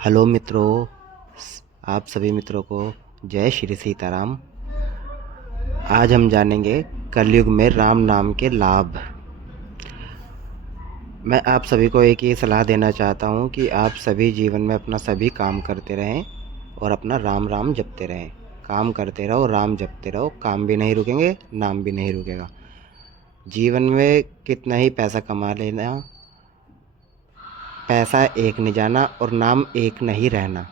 Hello मित्रों, आप सभी मित्रों को जय श्री सीताराम। आज हम जानेंगे कलयुग में राम नाम के लाभ। मैं आप सभी को एक ही सलाह देना चाहता हूँ कि आप सभी जीवन में अपना सभी काम करते रहें और अपना राम राम जपते रहें। काम करते रहो, राम जपते रहो, काम भी नहीं रुकेंगे, नाम भी नहीं रुकेगा। जीवन में कितना ही पैसा कमा लेना, पैसा एक नहीं जाना और नाम एक नहीं रहना।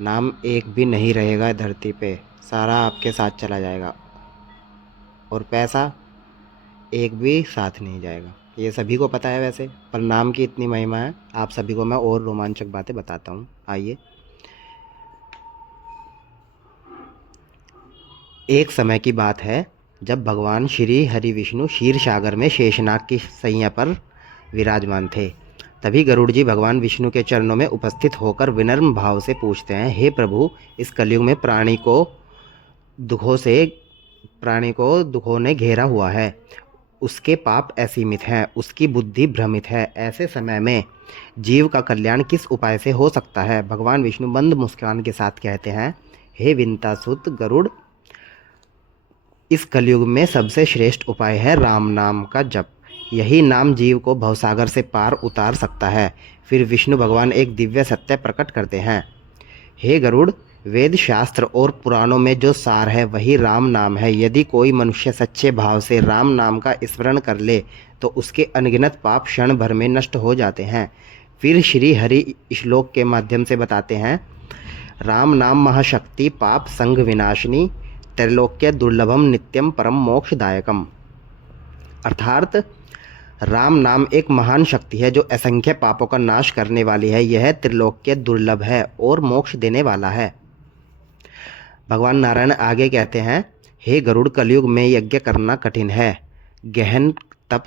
नाम एक भी नहीं रहेगा धरती पे, सारा आपके साथ चला जाएगा और पैसा एक भी साथ नहीं जाएगा। ये सभी को पता है वैसे, पर नाम की इतनी महिमा है। आप सभी को मैं और रोमांचक बातें बताता हूँ, आइए। एक समय की बात है जब भगवान श्री हरि विष्णु क्षीर सागर में शेषनाग की सैया पर विराजमान थे। तभी गरुड़ जी भगवान विष्णु के चरणों में उपस्थित होकर विनम्र भाव से पूछते हैं, हे प्रभु, इस कलयुग में प्राणी को दुखों ने घेरा हुआ है। उसके पाप असीमित हैं, उसकी बुद्धि भ्रमित है। ऐसे समय में जीव का कल्याण किस उपाय से हो सकता है? भगवान विष्णु मंद मुस्कान के साथ कहते हैं, हे विंतासुत गरुड़, इस कलयुग में सबसे श्रेष्ठ उपाय है राम नाम का जप। यही नाम जीव को भवसागर से पार उतार सकता है। फिर विष्णु भगवान एक दिव्य सत्य प्रकट करते हैं, हे गरुड़, वेद शास्त्र और पुराणों में जो सार है वही राम नाम है। यदि कोई मनुष्य सच्चे भाव से राम नाम का स्मरण कर ले तो उसके अनगिनत पाप क्षण भर में नष्ट हो जाते हैं। फिर श्री हरि श्लोक के माध्यम से बताते हैं, राम नाम महाशक्ति पाप संग विनाशिनी, त्रैलोक्य दुर्लभम नित्यम परम मोक्षदायकम। अर्थात राम नाम एक महान शक्ति है जो असंख्य पापों का नाश करने वाली है। यह त्रिलोक्य दुर्लभ है और मोक्ष देने वाला है। भगवान नारायण आगे कहते हैं, हे गरुड़, कलयुग में यज्ञ करना कठिन है, गहन तप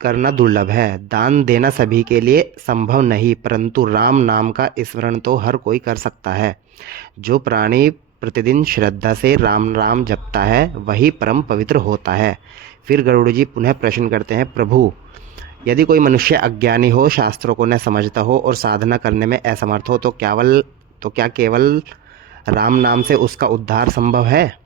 करना दुर्लभ है, दान देना सभी के लिए संभव नहीं, परंतु राम नाम का स्मरण तो हर कोई कर सकता है। जो प्राणी प्रतिदिन श्रद्धा से राम राम जपता है वही परम पवित्र होता है। फिर गरुड़ जी पुनः प्रश्न करते हैं, प्रभु, यदि कोई मनुष्य अज्ञानी हो, शास्त्रों को न समझता हो और साधना करने में असमर्थ हो तो क्या केवल राम नाम से उसका उद्धार संभव है?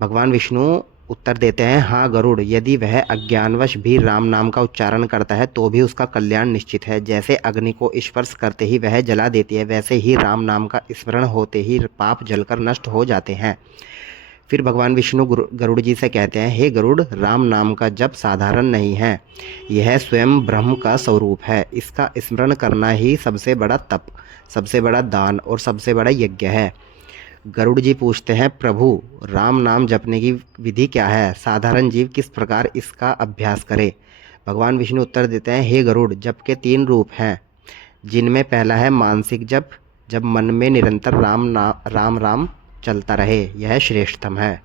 भगवान विष्णु उत्तर देते हैं, हाँ गरुड़, यदि वह अज्ञानवश भी राम नाम का उच्चारण करता है तो भी उसका कल्याण निश्चित है। जैसे अग्नि को स्पर्श करते ही वह जला देती है, वैसे ही राम नाम का स्मरण होते ही पाप जलकर नष्ट हो जाते हैं। फिर भगवान विष्णु गरुड़ जी से कहते हैं, हे गरुड़, राम नाम का जप साधारण नहीं है, यह स्वयं ब्रह्म का स्वरूप है। इसका स्मरण करना ही सबसे बड़ा तप, सबसे बड़ा दान और सबसे बड़ा यज्ञ है। गरुड़ जी पूछते हैं, प्रभु, राम नाम जपने की विधि क्या है? साधारण जीव किस प्रकार इसका अभ्यास करे? भगवान विष्णु उत्तर देते हैं, हे गरुड़, जप के 3 रूप हैं, जिनमें पहला है मानसिक जप, जब मन में निरंतर राम राम चलता रहे, यह श्रेष्ठतम है।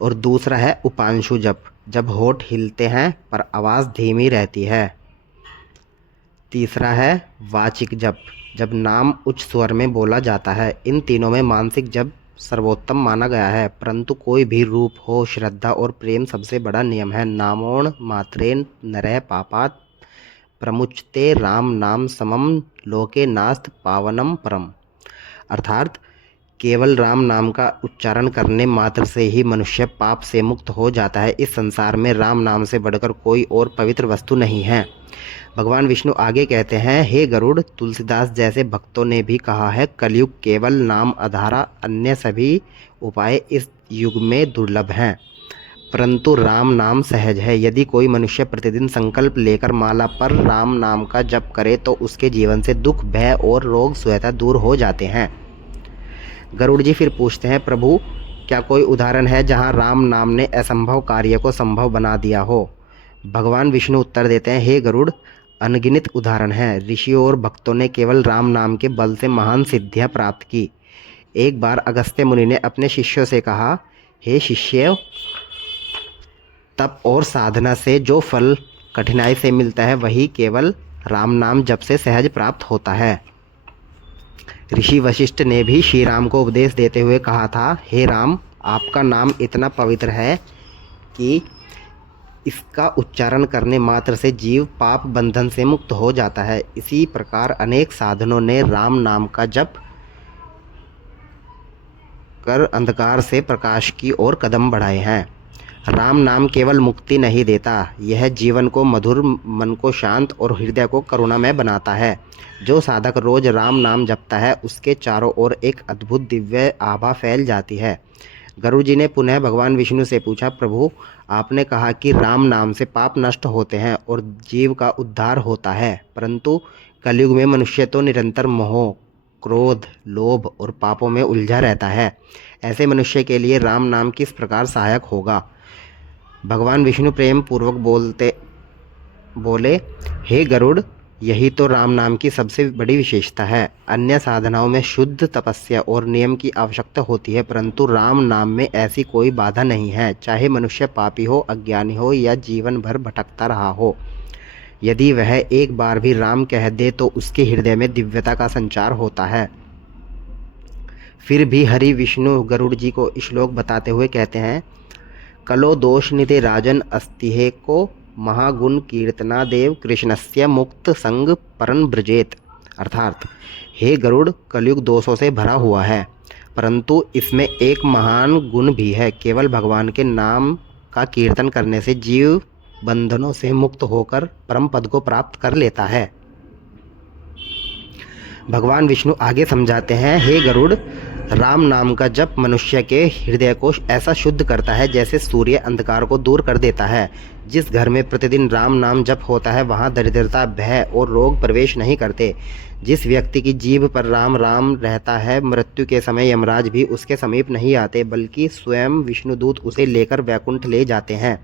और दूसरा है उपांशु जप, जब होठ हिलते हैं पर आवाज़ धीमी रहती है। तीसरा है वाचिक जप, जब नाम उच्च स्वर में बोला जाता है। इन तीनों में मानसिक जप सर्वोत्तम माना गया है, परंतु कोई भी रूप हो, श्रद्धा और प्रेम सबसे बड़ा नियम है। नामोण मात्रेन नरः पापात् प्रमुच्यते राम नाम समम लोके नास्त पावनम परम। अर्थात केवल राम नाम का उच्चारण करने मात्र से ही मनुष्य पाप से मुक्त हो जाता है। इस संसार में राम नाम से बढ़कर कोई और पवित्र वस्तु नहीं है। भगवान विष्णु आगे कहते हैं, हे गरुड़, तुलसीदास जैसे भक्तों ने भी कहा है, कलयुग केवल नाम आधारा, अन्य सभी उपाय इस युग में दुर्लभ हैं, परंतु राम नाम सहज है। यदि कोई मनुष्य प्रतिदिन संकल्प लेकर माला पर राम नाम का जप करे तो उसके जीवन से दुख, भय और रोग स्वतः दूर हो जाते हैं। गरुड़ जी फिर पूछते हैं, प्रभु, क्या कोई उदाहरण है जहाँ राम नाम ने असंभव कार्य को संभव बना दिया हो? भगवान विष्णु उत्तर देते हैं, हे गरुड़, अनगिनत उदाहरण हैं। ऋषियों और भक्तों ने केवल राम नाम के बल से महान सिद्धियां प्राप्त की। एक बार अगस्त्य मुनि ने अपने शिष्यों से कहा, हे शिष्यों, तप और साधना से जो फल कठिनाई से मिलता है वही केवल राम नाम जप से सहज प्राप्त होता है। ऋषि वशिष्ठ ने भी श्री राम को उपदेश देते हुए कहा था, हे राम, आपका नाम इतना पवित्र है कि इसका उच्चारण करने मात्र से जीव पाप बंधन से मुक्त हो जाता है। इसी प्रकार अनेक साधनों ने राम नाम का जप कर अंधकार से प्रकाश की ओर कदम बढ़ाए हैं। राम नाम केवल मुक्ति नहीं देता, यह जीवन को मधुर, मन को शांत और हृदय को करुणामय बनाता है। जो साधक रोज राम नाम जपता है उसके चारों ओर एक अद्भुत दिव्य आभा फैल जाती है। गरुड़ जी ने पुनः भगवान विष्णु से पूछा, प्रभु आपने कहा कि राम नाम से पाप नष्ट होते हैं और जीव का उद्धार होता है, परंतु कलयुग में मनुष्य तो निरंतर मोह, क्रोध, लोभ और पापों में उलझा रहता है। ऐसे मनुष्य के लिए राम नाम किस प्रकार सहायक होगा? भगवान विष्णु प्रेम पूर्वक बोले, हे गरुड़, यही तो राम नाम की सबसे बड़ी विशेषता है। अन्य साधनाओं में शुद्ध तपस्या और नियम की आवश्यकता होती है, परंतु राम नाम में ऐसी कोई बाधा नहीं है। चाहे मनुष्य पापी हो, अज्ञानी हो या जीवन भर भटकता रहा हो, यदि वह एक बार भी राम कह दे तो उसके हृदय में दिव्यता का संचार होता है। फिर भी हरि विष्णु गरुड़ जी को श्लोक बताते हुए कहते हैं, कलो दोष निधे राजन अस्तिहे को महागुण कीर्तना देव कृष्णस्य मुक्त संग परन ब्रजेत। अर्थात हे गरुड़, कलयुग दोषों से भरा हुआ है, परंतु इसमें एक महान गुण भी है। केवल भगवान के नाम का कीर्तन करने से जीव बंधनों से मुक्त होकर परम पद को प्राप्त कर लेता है। भगवान विष्णु आगे समझाते हैं, हे गरुड़, राम नाम का जप मनुष्य के हृदय को ऐसा शुद्ध करता है जैसे सूर्य अंधकार को दूर कर देता है। जिस घर में प्रतिदिन राम नाम जप होता है वहाँ दरिद्रता, भय और रोग प्रवेश नहीं करते। जिस व्यक्ति की जीभ पर राम राम रहता है, मृत्यु के समय यमराज भी उसके समीप नहीं आते, बल्कि स्वयं विष्णुदूत उसे लेकर वैकुंठ ले जाते हैं।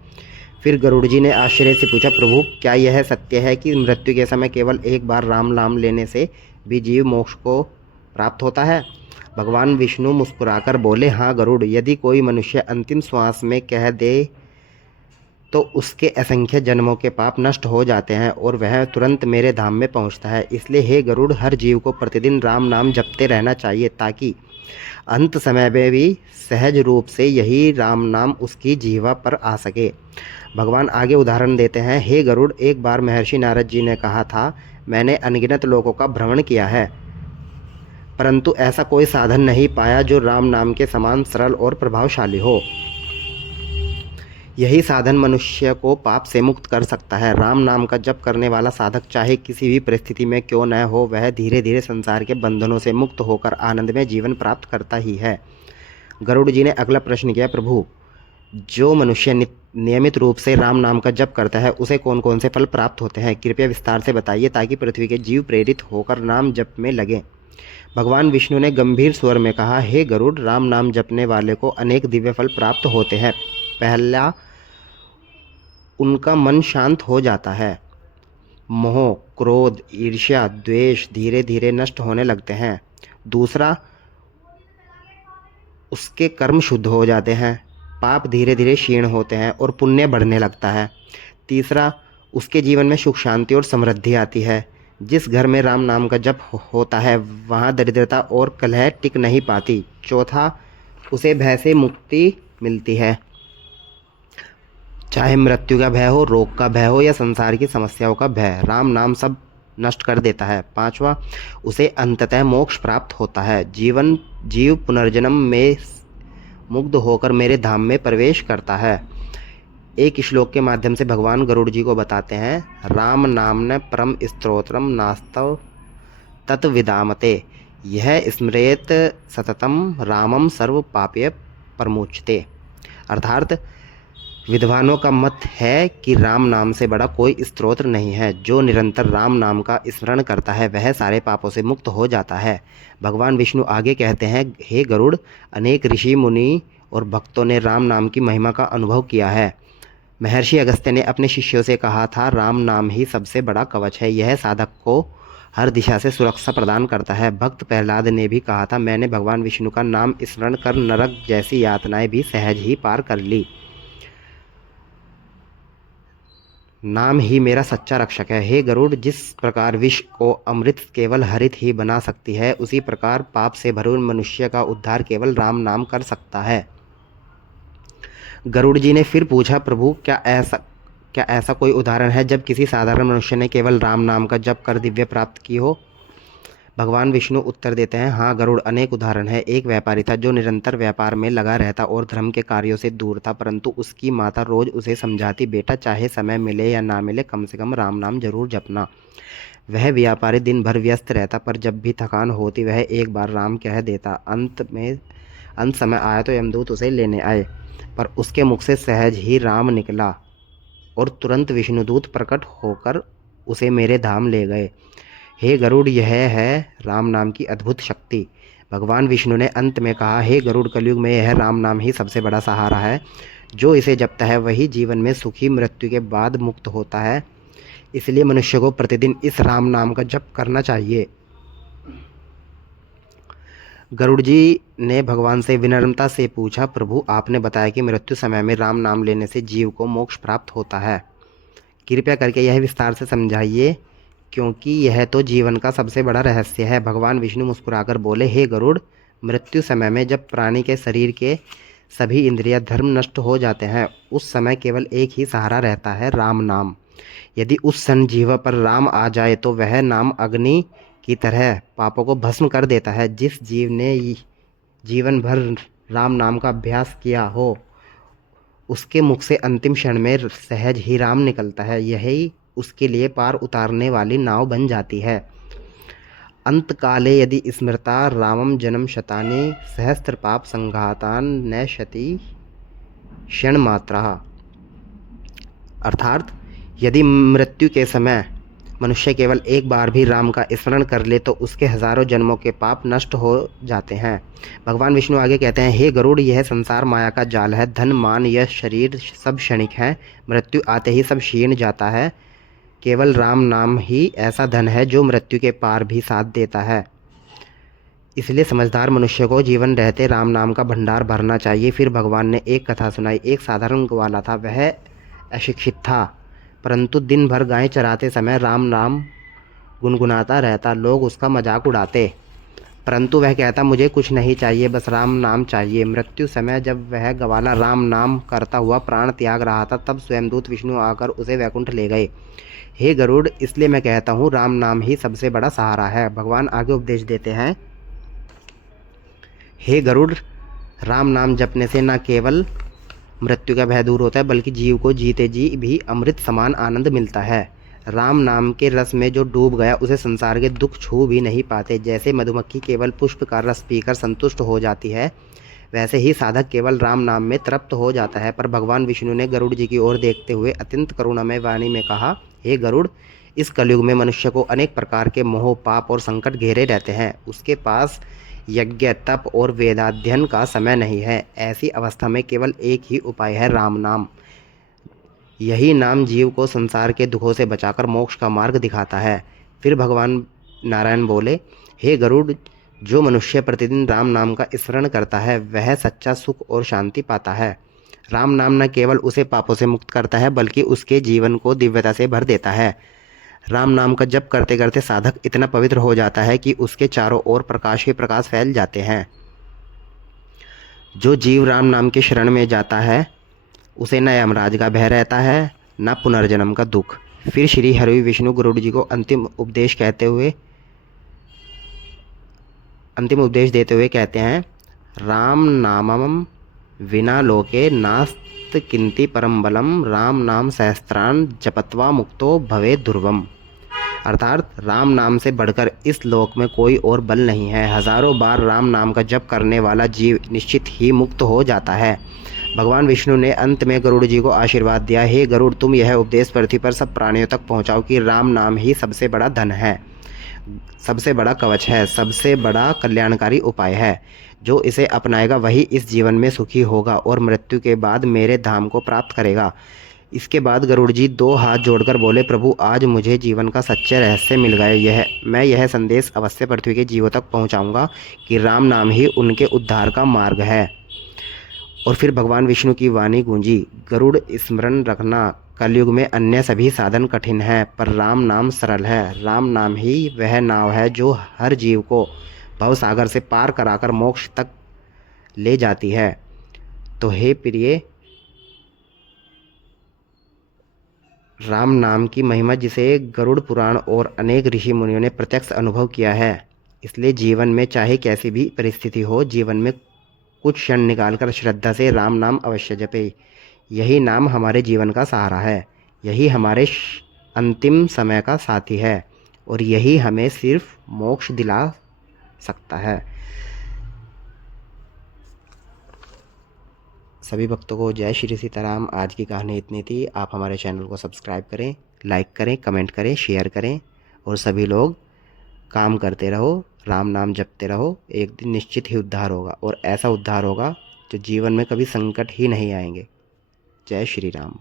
फिर गरुड़ जी ने आश्चर्य से पूछा, प्रभु क्या यह सत्य है कि मृत्यु के समय केवल एक बार राम नाम लेने से भी जीव मोक्ष को प्राप्त होता है? भगवान विष्णु मुस्कुराकर बोले, हाँ गरुड़, यदि कोई मनुष्य अंतिम श्वास में कह दे तो उसके असंख्य जन्मों के पाप नष्ट हो जाते हैं और वह तुरंत मेरे धाम में पहुंचता है। इसलिए हे गरुड़, हर जीव को प्रतिदिन राम नाम जपते रहना चाहिए ताकि अंत समय में भी सहज रूप से यही राम नाम उसकी जीवा पर आ सके। भगवान आगे उदाहरण देते हैं, हे गरुड़, एक बार महर्षि नारद जी ने कहा था, मैंने अनगिनत लोगों का भ्रमण किया है, परंतु ऐसा कोई साधन नहीं पाया जो राम नाम के समान सरल और प्रभावशाली हो। यही साधन मनुष्य को पाप से मुक्त कर सकता है। राम नाम का जप करने वाला साधक चाहे किसी भी परिस्थिति में क्यों न हो, वह धीरे धीरे संसार के बंधनों से मुक्त होकर आनंदमय जीवन प्राप्त करता ही है। गरुड़ जी ने अगला प्रश्न किया, प्रभु जो मनुष्य नियमित रूप से राम नाम का जप करता है उसे कौन कौन से फल प्राप्त होते हैं? कृपया विस्तार से बताइए ताकि पृथ्वी के जीव प्रेरित होकर नाम जप में लगे। भगवान विष्णु ने गंभीर स्वर में कहा, हे गरुड़, राम नाम जपने वाले को अनेक दिव्य फल प्राप्त होते हैं। पहला, उनका मन शांत हो जाता है। मोह, क्रोध, ईर्ष्या, द्वेष धीरे धीरे नष्ट होने लगते हैं। दूसरा, उसके कर्म शुद्ध हो जाते हैं, पाप धीरे धीरे क्षीण होते हैं और पुण्य बढ़ने लगता है। तीसरा, उसके जीवन में सुख शांति और समृद्धि आती है। जिस घर में राम नाम का जप होता है वहाँ दरिद्रता और कलह टिक नहीं पाती। चौथा, उसे भय से मुक्ति मिलती है, चाहे मृत्यु का भय हो, रोग का भय हो या संसार की समस्याओं का भय, राम नाम सब नष्ट कर देता है। पांचवा, उसे अंततः मोक्ष प्राप्त होता है। जीव पुनर्जन्म में मुग्ध होकर मेरे धाम में प्रवेश करता है। एक श्लोक के माध्यम से भगवान गरुड़ जी को बताते हैं, राम नामन परम स्तोत्रम नास्तव तत्विदामते, यह स्मरेत सततम रामम सर्व पाप्य परमुच्यते। अर्थात विद्वानों का मत है कि राम नाम से बड़ा कोई स्तोत्र नहीं है। जो निरंतर राम नाम का स्मरण करता है वह सारे पापों से मुक्त हो जाता है। भगवान विष्णु आगे कहते हैं, हे गरुड़, अनेक ऋषि मुनि और भक्तों ने राम नाम की महिमा का अनुभव किया है। महर्षि अगस्त्य ने अपने शिष्यों से कहा था, राम नाम ही सबसे बड़ा कवच है, यह साधक को हर दिशा से सुरक्षा प्रदान करता है। भक्त प्रहलाद ने भी कहा था, मैंने भगवान विष्णु का नाम स्मरण कर नरक जैसी यातनाएं भी सहज ही पार कर ली। नाम ही मेरा सच्चा रक्षक है। हे गरुड़, जिस प्रकार विष को अमृत केवल हरित ही बना सकती है, उसी प्रकार पाप से भरे मनुष्य का उद्धार केवल राम नाम कर सकता है। गरुड़ जी ने फिर पूछा, प्रभु क्या क्या ऐसा कोई उदाहरण है जब किसी साधारण मनुष्य ने केवल राम नाम का जप कर दिव्य प्राप्त की हो? भगवान विष्णु उत्तर देते हैं, हाँ गरुड़, अनेक उदाहरण है। एक व्यापारी था जो निरंतर व्यापार में लगा रहता और धर्म के कार्यों से दूर था, परंतु उसकी माता रोज उसे समझाती, बेटा चाहे समय मिले या ना मिले कम से कम राम नाम जरूर जपना। वह व्यापारी दिन भर व्यस्त रहता, पर जब भी थकान होती वह एक बार राम कह देता। अंत समय आया तो यमदूत उसे लेने आए, पर उसके मुख से सहज ही राम निकला और तुरंत विष्णुदूत प्रकट होकर उसे मेरे धाम ले गए। हे गरुड़, यह है राम नाम की अद्भुत शक्ति। भगवान विष्णु ने अंत में कहा, हे गरुड़, कलयुग में यह राम नाम ही सबसे बड़ा सहारा है। जो इसे जपता है वही जीवन में सुखी मृत्यु के बाद मुक्त होता है। इसलिए मनुष्य को प्रतिदिन इस राम नाम का जप करना चाहिए। गरुड़ जी ने भगवान से विनम्रता से पूछा, प्रभु आपने बताया कि मृत्यु समय में राम नाम लेने से जीव को मोक्ष प्राप्त होता है। कृपया करके यह विस्तार से समझाइए, क्योंकि यह तो जीवन का सबसे बड़ा रहस्य है। भगवान विष्णु मुस्कुराकर बोले, हे गरुड़, मृत्यु समय में जब प्राणी के शरीर के सभी इंद्रिय धर्म नष्ट हो जाते हैं, उस समय केवल एक ही सहारा रहता है, राम नाम। यदि उस क्षण जीव पर राम आ जाए तो वह नाम अग्नि की तरह पापों को भस्म कर देता है। जिस जीव ने जीवन भर राम नाम का अभ्यास किया हो, उसके मुख से अंतिम क्षण में सहज ही राम निकलता है। यही उसके लिए पार उतारने वाली नाव बन जाती है। अंत काले यदि स्मृता रामम जन्म शतानि सहस्त्र पाप संघातान नश्यति क्षण मात्रा। अर्थात यदि मृत्यु के समय मनुष्य केवल एक बार भी राम का स्मरण कर ले तो उसके हजारों जन्मों के पाप नष्ट हो जाते हैं। भगवान विष्णु आगे कहते हैं, हे गरुड़, यह संसार माया का जाल है। धन मान यश शरीर सब क्षणिक है, मृत्यु आते ही सब क्षीण जाता है। केवल राम नाम ही ऐसा धन है जो मृत्यु के पार भी साथ देता है। इसलिए समझदार मनुष्य को जीवन रहते राम नाम का भंडार भरना चाहिए। फिर भगवान ने एक कथा सुनाई। एक साधारण ग्वाला था, वह अशिक्षित था, परंतु दिन भर गायें चराते समय राम नाम गुनगुनाता रहता। लोग उसका मजाक उड़ाते, परंतु वह कहता, मुझे कुछ नहीं चाहिए, बस राम नाम चाहिए। मृत्यु समय जब वह ग्वाला राम नाम करता हुआ प्राण त्याग रहा था, तब स्वयंदूत विष्णु आकर उसे वैकुंठ ले गए। हे गरुड़, इसलिए मैं कहता हूँ राम नाम ही सबसे बड़ा सहारा है। भगवान आगे उपदेश देते हैं, हे गरुड़, राम नाम जपने से न केवल मृत्यु का भय दूर होता है, बल्कि जीव को जीते जी भी अमृत समान आनंद मिलता है। राम नाम के रस में जो डूब गया उसे संसार के दुख छू भी नहीं पाते। जैसे मधुमक्खी केवल पुष्प का रस पीकर संतुष्ट हो जाती है, वैसे ही साधक केवल राम नाम में तृप्त हो जाता है। पर भगवान विष्णु ने गरुड़ जी की ओर देखते हुए अत्यंत करुणामय वाणी में कहा, हे गरुड़, इस कलयुग में मनुष्य को अनेक प्रकार के मोह, पाप और संकट घेरे रहते हैं। उसके पास यज्ञ, तप और वेदाध्ययन का समय नहीं है। ऐसी अवस्था में केवल एक ही उपाय है, राम नाम। यही नाम जीव को संसार के दुखों से बचाकर मोक्ष का मार्ग दिखाता है। फिर भगवान नारायण बोले, हे गरुड़, जो मनुष्य प्रतिदिन राम नाम का स्मरण करता है वह सच्चा सुख और शांति पाता है। राम नाम न केवल उसे पापों से मुक्त करता है, बल्कि उसके जीवन को दिव्यता से भर देता है। राम नाम का जप करते करते साधक इतना पवित्र हो जाता है कि उसके चारों ओर प्रकाश ही प्रकाश फैल जाते हैं। जो जीव राम नाम के शरण में जाता है उसे न यमराज का भय रहता है, न पुनर्जन्म का दुख। फिर श्री हरि विष्णु गरुड़ जी को अंतिम उपदेश देते हुए कहते हैं, राम नामम विना लोके नास्त किंति परम बलम, राम नाम सहस्त्रान जपत्वा मुक्तो भवे ध्रुवम। अर्थात राम नाम से बढ़कर इस लोक में कोई और बल नहीं है। हजारों बार राम नाम का जप करने वाला जीव निश्चित ही मुक्त हो जाता है। भगवान विष्णु ने अंत में गरुड़ जी को आशीर्वाद दिया, हे गरुड़, तुम यह उपदेश पृथ्वी पर सब प्राणियों तक पहुंचाओ कि राम नाम ही सबसे बड़ा धन है, सबसे बड़ा कवच है, सबसे बड़ा कल्याणकारी उपाय है। जो इसे अपनाएगा वही इस जीवन में सुखी होगा और मृत्यु के बाद मेरे धाम को प्राप्त करेगा। इसके बाद गरुड़ जी दो हाथ जोड़कर बोले, प्रभु, आज मुझे जीवन का सच्चा रहस्य मिल गया। मैं यह संदेश अवश्य पृथ्वी के जीवों तक पहुंचाऊंगा कि राम नाम ही उनके उद्धार का मार्ग है। और फिर भगवान विष्णु की वाणी गूंजी, गरुड़, स्मरण रखना, कलयुग में अन्य सभी साधन कठिन हैं, पर राम नाम सरल है। राम नाम ही वह नाव है जो हर जीव को भवसागर से पार कराकर मोक्ष तक ले जाती है। तो हे प्रिय, राम नाम की महिमा जिसे गरुड़ पुराण और अनेक ऋषि मुनियों ने प्रत्यक्ष अनुभव किया है। इसलिए जीवन में चाहे कैसी भी परिस्थिति हो, जीवन में कुछ क्षण निकालकर श्रद्धा से राम नाम अवश्य जपे। यही नाम हमारे जीवन का सहारा है। यही हमारे अंतिम समय का साथी है और यही हमें सिर्फ मोक्ष दिला सकता है। सभी भक्तों को जय श्री सीताराम। आज की कहानी इतनी थी। आप हमारे चैनल को सब्सक्राइब करें, लाइक करें, कमेंट करें, शेयर करें और सभी लोग काम करते रहो, राम नाम जपते रहो। एक दिन निश्चित ही उद्धार होगा और ऐसा उद्धार होगा जो जीवन में कभी संकट ही नहीं आएंगे। जय श्री राम।